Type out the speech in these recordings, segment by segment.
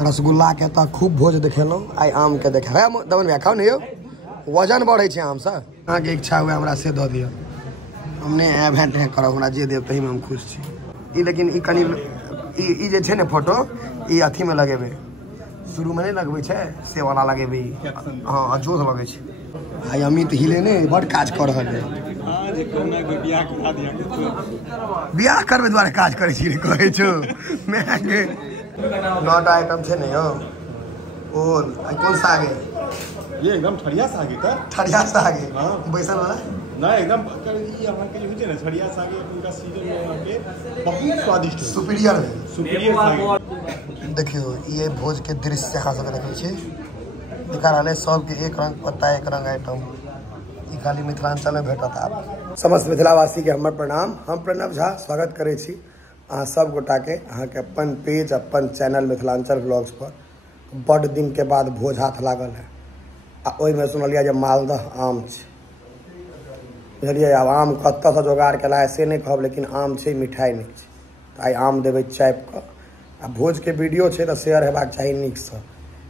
रसगुल्ला के तो खूब भोज देखेलहुँ आई आम के देखे दमन भैया खाओ नहीं वजन बढ़े आम से अहाँ के इच्छा हुए हमरा से दऽ दिअ हमने भेंट नहीं करब हमरा जे देव तही में हम खुश छी ई लेकिन ई कनी ई जे छै ने फोटो ई अथी में लगेबे शुरू में नहीं लगबे छै से वाला लगेबे हाँ जोश लगे छै आई अमित हिले ने बड़ काज कर रहल है बियाह करबे द्वारे काज करे छी कहै छौ मैं के 9टा आइटम छे नहीं हो और कौन सा आगे ये एकदम ठड़िया सागे का ठड़िया सागे हां बैसल वाला ना एकदम ये यहाँ के जो है ना ठड़िया सागे उनका सीजन में यहाँ पे बहुत स्वादिष्ट सुपीरियर सागे देखियो ये भोज के दृश्य यहाँ से देखे छे दिखा रहा है सब के एक रंग पत्ता एक रंग आइटम ई खाली मिथिलांचल में भेटत आप समस्त मिथिलावासी के हमर प्रणाम हम प्रणव झा स्वागत करे छी अहाँ सब गोटा के अहाँ के अपन पेज अपन चैनल मिथिलांचल व्लॉग्स पर बड़ दिन के बाद भोज हाथ लागल है आ ओहि में सुनलिए जे मालदह आम छै बुझलिए अब आम कत्ता से जोगाड़ केला से नहीं कहब लेकिन आम छै मिठाई नहीं छै आई आम देवे चाइप के आ भोज के वीडियो छै तो शेयर हेबाक चाहिए नीक से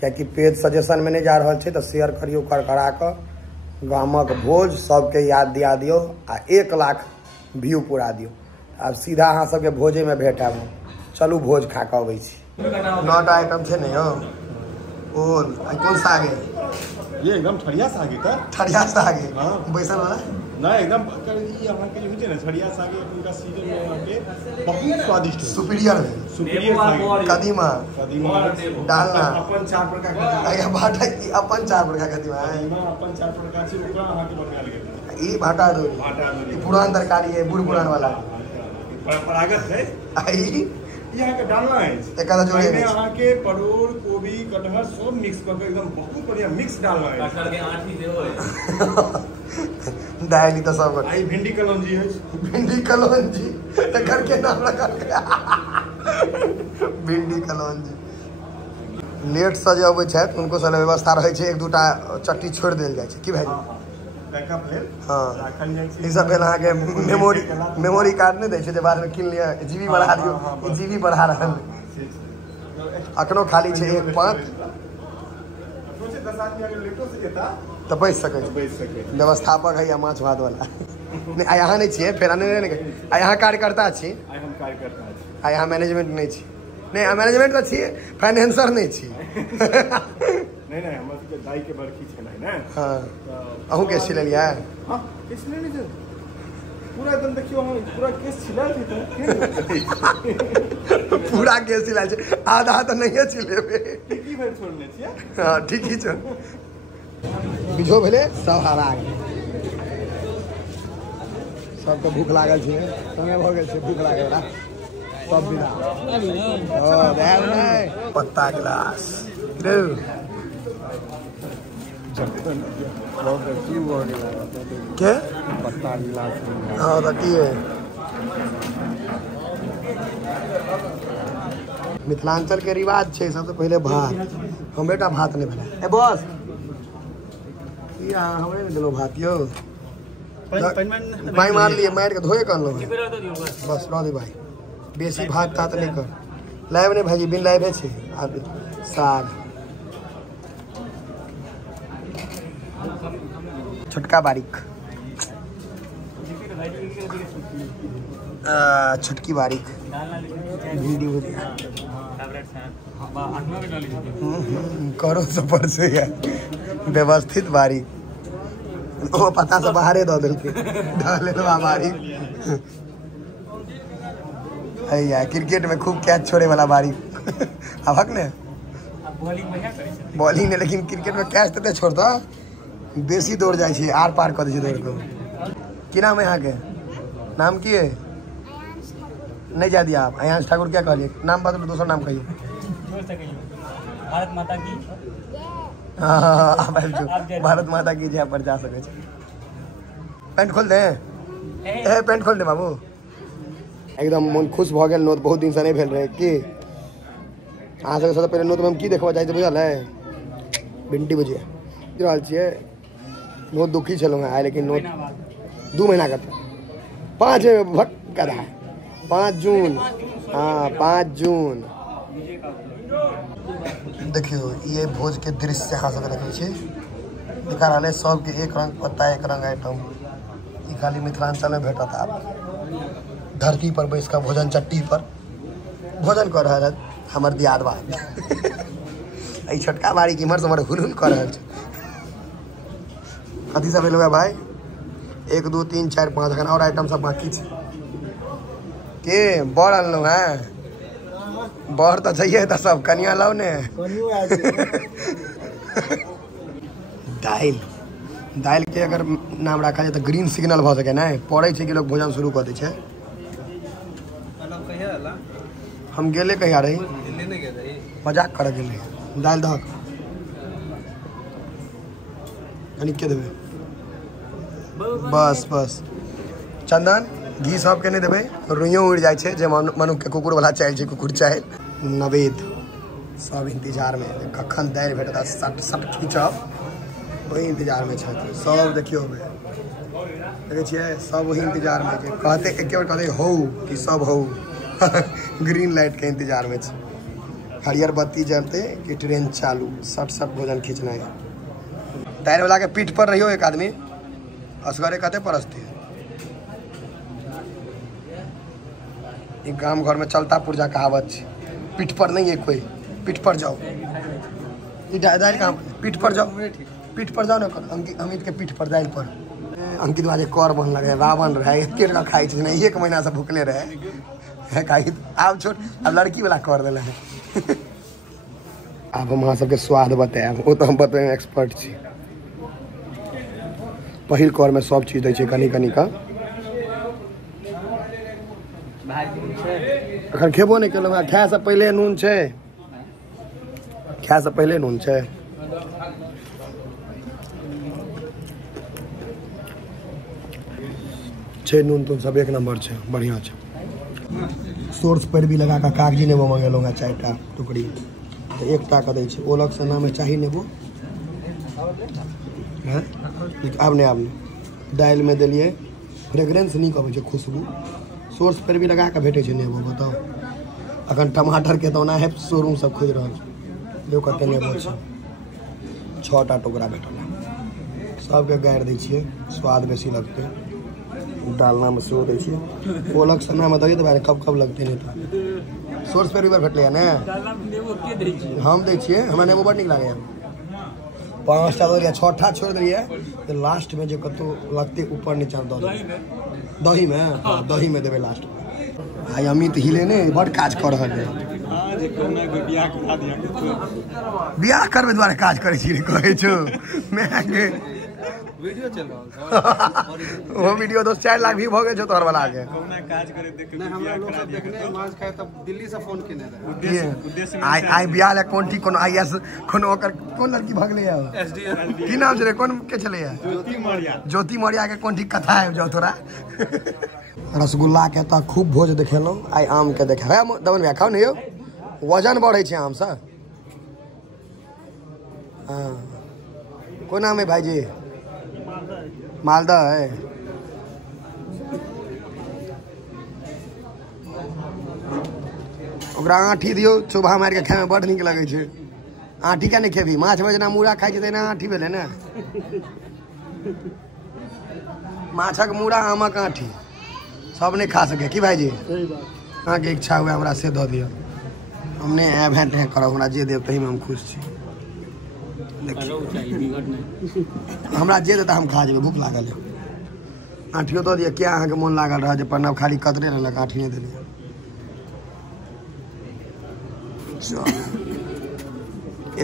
क्या पेज सजेशन में नहीं जा रहा है तो शेयर करियो कर करा कर गामक भोज सबके याद दिया दियो आ 1 लाख व्यू पूरा दियो अब सीधा अहाँ सबके भोजे में भेट आब चलू भोज खा के अबै छी 9टा आइटम छे नहीं हो और कौन सा आगे ये एकदम ठड़िया सागे का ठड़िया सागे हां बैसल वाला ना एकदम ये यहाँ के जो है ना ठड़िया सागे उनका सीजन में यहाँ पे बहुत स्वादिष्ट सुपीरियर सागे कदीमा डालना अपन 4 प्रकार का आया भाटा अपन 4 प्रकार का कदीमा है अपन 4 प्रकार से ओकरा अहाँ के बनवा लगे ई भाटा दो पुरान तरकारी है बूढ़ पुरान वाला परंपरागत है आई यहाँ के डालना है एक आधा जोड़े में यहाँ के परोड़ गोभी कटहल सब मिक्स करके एकदम बहुत बढ़िया मिक्स डालना है कटहल के आठी देओ है दाली तो सब आई भिंडी कलौंजी है भिंडी कलौंजी तकर के नाम लगा भिंडी कलौंजी लेट से जे अबै छै उनको सब व्यवस्था रहे छै 1-2टा चट्टी छोड़ देल जाय छै की भाई बैकअप भेल हां राखल जाय छै ई सब भेल अहाँ के मेमोरी कार्ड नहीं दै छै जे बाद में किन लिया जीबी बढ़ा दियो ई जीबी बढ़ा रहल अखनो खाली छै 1-5 सोचे 10 आदमी अगर लेटो से जेता तो बैठ सके व्यवस्थापक है या माछ भात वाला नहीं आई यहाँ नहीं छे फेर नहीं आई यहाँ कार्यकर्ता छी आई हम कार्यकर्ता छी आई यहाँ मैनेजमेंट नहीं छी नहीं मैनेजमेंट तो छी फाइनेंसर नहीं छी नहीं हमर के दाई के बरखी छलै ना हां अहू केस छिल लिया हां केस ले लीजिए पूरा एकदम देखियो हम पूरा केस छिलाल छै तो पूरा केस छिलाल छै आधा तो नहीं छिलेबे की भर छोड़ने छियै हां ठीक ही छ बिझो भेले सब हरा गेल सबके भूख लागल छै समय भ गेल छै भूख लागल बा सब बिना हां देव नहीं पत्ता गिलास दे के पत्ता गिलास हां दती है मिथिलांचल के रिवाज छै सबसे पहले भात हमरेटा भात नहीं भेला ए बॉस हमरे ने दिलो भात यो भाई मार लिए मार के धोए कर लो बस रह दे भाई बेसी भात तात नहीं कर लाइव नहीं भाजी बिन लाइव है साग छोटका बारीक छुटकी बारीक वीडियो करो सफर से व्यवस्थित बारीक वो पता से बाहरे दो दिल के डाले बारीक यार क्रिकेट में खूब कैच छोड़े वाला बारीक अब ने बॉलिंग ने लेकिन क्रिकेट में कैच तो छोड़ता बेसी दौड़ जाए आर पार कर दे दौड़ को की नाम है यहाँ के नाम की है नहीं जा दिया आप अयांश ठाकुर क्या कहलिए नाम बता दूसरा नाम कहिए भारत माता की भारत माता की जय पर जा सके पैंट खोल दे पैंट खोल दे बाबू एकदम मन खुश भ गेल नोत बहुत दिन से नहीं भेल रहे कि अहाँ सबसे पहले नोत में हम की देखबा चाहते बुझल है भिंडी भुजिया रहल छियै बहुत दुखी छलहुँ आइ लेकिन नोत 2 महीना का 5 गधा 5 जून हाँ 5 जून देखियो ये भोज के दृश्य अहाँ सब देखे छी दिखा रहा है सबके एक रंग पत्ता एक रंग आइटम ये खाली मिथिलांचल में भेटत आप धरती पर बैस का भोजन चट्टी पर भोजन कर रहा है हमार दियाद बा छोटका बाड़ी की इमर से इमर हुलहुल कर रहा है कथी सब लोग भाई 1 2 3 4 5 अखन और आइटम सब बाकी छे के बड़ अनलौ हैं बड़ तो चाहिए तो सब कनिया लाओ ने दाल के अगर नाम रखा जाए तो ग्रीन सिग्नल भ सके ना पड़े कि लोग भोजन शुरू कर दे हम गेले कहिया रही मजाक कर गेले दाल दहक कनिक के देवे बस बस चंदन घी सब के नहीं देवे रुइयों उड़ जाए छे जे मनुख के कुकुर वाला चाहे छे कुकुर चाहे नवेद सब इंतजार में कखन दाल भेटता सट सट खींचब वही इंतजार में छे सब देखियो देखे छिए सब वही इंतजार में छे कहते एक बार कहते हो कि सब हो ग्रीन लाइट के इंतजार में छे हरियर बत्ती जलते कि ट्रेन चालू सट सट भोजन खींचना है टायर वाला के पीठ पर रहियो एक आदमी असगरे कहते परस्ते एक गांव घर में चलता पुर्जा कहावत छे पीठ पर नहीं है कोई पीठ पर जाओ ये दाल का पीठ पर जाओ ना अमित के पीठ पर दाल पर अंकित वाले कर बन लगे रावण रहे एक खाई छे नहीं 1 महीना से भूखले रहे है काई अब छोट अब लड़की वाला कर देला है अब हम अहाँ सबके स्वाद बताएब वो तो हम बताए एक्सपर्ट छी पहिल कर में सब चीज दै छै कनी कनी का अखन खेबो नहीं केलहुँ खाए से पहले नून छै खाए से पहले नून छै नून तो सब 1 नंबर छै बढ़िया छै सोर्स पर भी लगा का कागजी नेबो मंगेलहुँ 4टा टुकड़ी तो 1टा का दै छै ओलक से नाम चाही नेबो हैं आब नहीं दाल में दिलिए फ्रेग्रेंस नहीं अबै छै खुशबू सोर्स पर भी लगा के भेटे छै नेबो बताओ अखन टमाटर के तो ना है शोरूम सब खोज रहल छै जो कते नेबो छै 6टा टुकड़ा भेटल सबके गाड़ि दै छियै स्वाद बेसी लगते डालना में सेहो दै छियै ओलक समय में दै देबै कब कब लगते नहीं तो सोर्स पर भी भेटलै ने हम दै छियै हमरा नेबो बड़ नीक लागैए 5टा दिलिए 6टा छोड़ दिलिए तो लास्ट में जो कतो लगते ऊपर नीचा दही में देवे लास्ट भाई अमित हिले ने बड़ काज कर रहल है बियाह करबे द्वारे काज करे छी कहै छौ मैं के वीडियो चल रहल वो वीडियो 4 लाख भी भ गेल छौ तोहर वाला के कोना काज करे देख नहीं हमरा लोग सब देखने मांस खाए तब दिल्ली से फोन केने रहे उद्देश्य आई बियाह ले कोन ठीक कोन आईएस कोन ओकर कोन लड़की भगले है एसडीएल की नाम छले कोन के छले है ज्योति मौर्य के कोन ठीक कथा है जो तोरा रसगुल्ला के त खूब भोज देखेलौ आई आम के देखे है दमन भैया खाओ नहीं यो वजन बढ़े छे आम से हां कोन नाम है भाईजी मालदा है ओकरा आँठी दियो चोभा मार के खाए में बड़ नीक लगे छे आँठी क्या नहीं खेबी माछ में जना मूड़ा खाई छै तेना आँठी भेले ने माछक मूड़ा आमक आँठी सब नहीं खा सके की भाईजी अहाँ के इच्छा हुए हमरा से दो दियो हमने ए भेंट नहीं करब हमरा जे देब तही में हम खुश छी हमरा जे देता हम खा जेबे भूख लागल है आँठियो दो दिए क्या अहाँ के मन लागल रह जे पन्ना खाली कतरे रहलक आँठी नहीं देलिए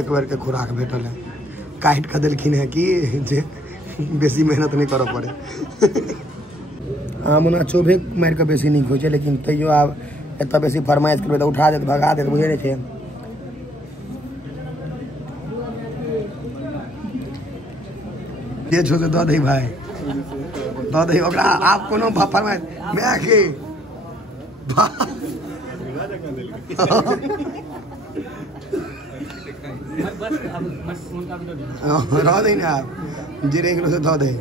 एक बेर के खुराक भेटल है काट के देलखिन है कि जे बेसी मेहनत नहीं करऽ पड़े आमना चोभे मार के बेसी नहीं खोजे लेकिन तैयो आब एत बेसी फरमाइश करबे तो उठा देत भगा देत बुझे नहीं छे ये छो से दो दे भाई दो दे ओकरा आप कोनो फरमाइश मैं के रह दे ना जीरे किलो से दो दे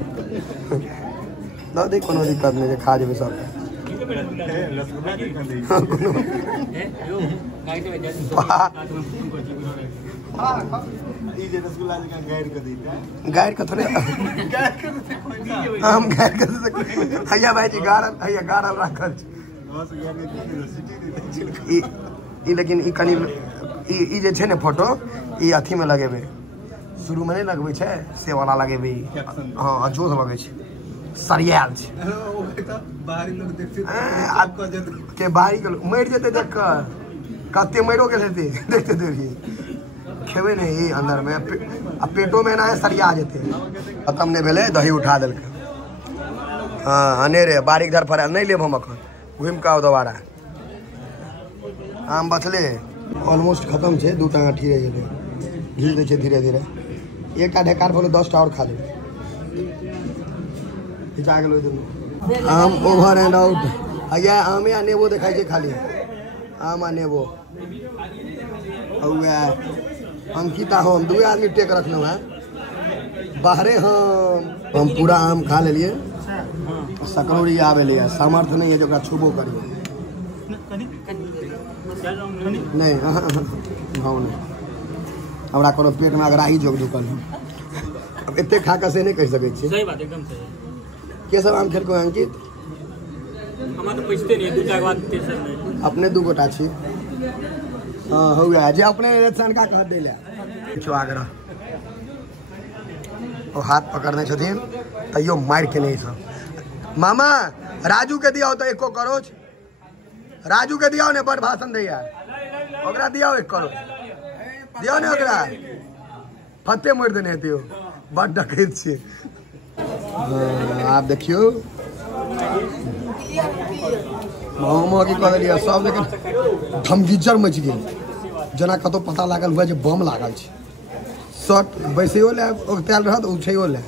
कोनो दिक्कत नहीं खा जेबे सब ई जे रसगुल्ला जका गाइड कर दी गाइड का थोड़े गाइड कर दे कोई ना हम गाइड कर सकते हैया भाई जी गारल रखल छै बस गाइड के सिटी दे ई लेकिन ई कनी ई जे छै ने फोटो ई अथी में लगेबे शुरू में नहीं लगबे छै से वाला लगेबे हां अजोध लगे छै सरियाल छै बाहरी लोग देखते आपको जब के बाहरी के मर जेते देख कर कते मरो के लेते देखते देरी खेबे नहीं अंदर में अब पेटो में ना है सरिया जेते खत्म नहीं भेले दही उठा देल हां अनेरे बारीक धर फरल नहीं लेब हम अखन घुम के आओ दोबारा आम बचले ऑलमोस्ट खत्म छे दू टा आठी रह गेले घी दे छे धीरे धीरे एकटा ढेकार बोले 10 टा और खा ले खिचा गेलो दुनु आम ओवर एंड आउट आया आम या नेबो देखाई छे खाली आम आ नेबो औआ अंकिता हम दू आदमी टेक रखलो है बाहरे हम पूरा आम खा लेलिए सकरौरी आवे ले सामर्थ्य नहीं है जो छुबो करिए नहीं भाव नहीं हमरा कोनो पेट में अगराही जोग ढुकल अब एते खा के से नहीं कह सके छी सही बात एकदम सही के सब आम खेलको अंकित हमरा तो पैसे नहीं दूटा के बाद तेसर नहीं अपने दू गोटा छी हां हो गया जे अपने सनका कह देले किछो आग्रह ओ हाथ पकड़ने छथिन तैयो मार के नहीं छ मामा राजू के दियाओ तो एको करोड़ राजू के दियाओ ने बड़ भाषण दैया ओकरा दियाओ 1 करोड़ दियाओ ने ओकरा फते मोड़ देने हेतियो बड़ डकैत छी आप देखियो मामा की कह दिया सब लेकिन धमगीजर मच गेल जना कतो पता लागल हुआ जे बम लागल छै शॉट बैसियो ले ओकताल रहत उछैयो ले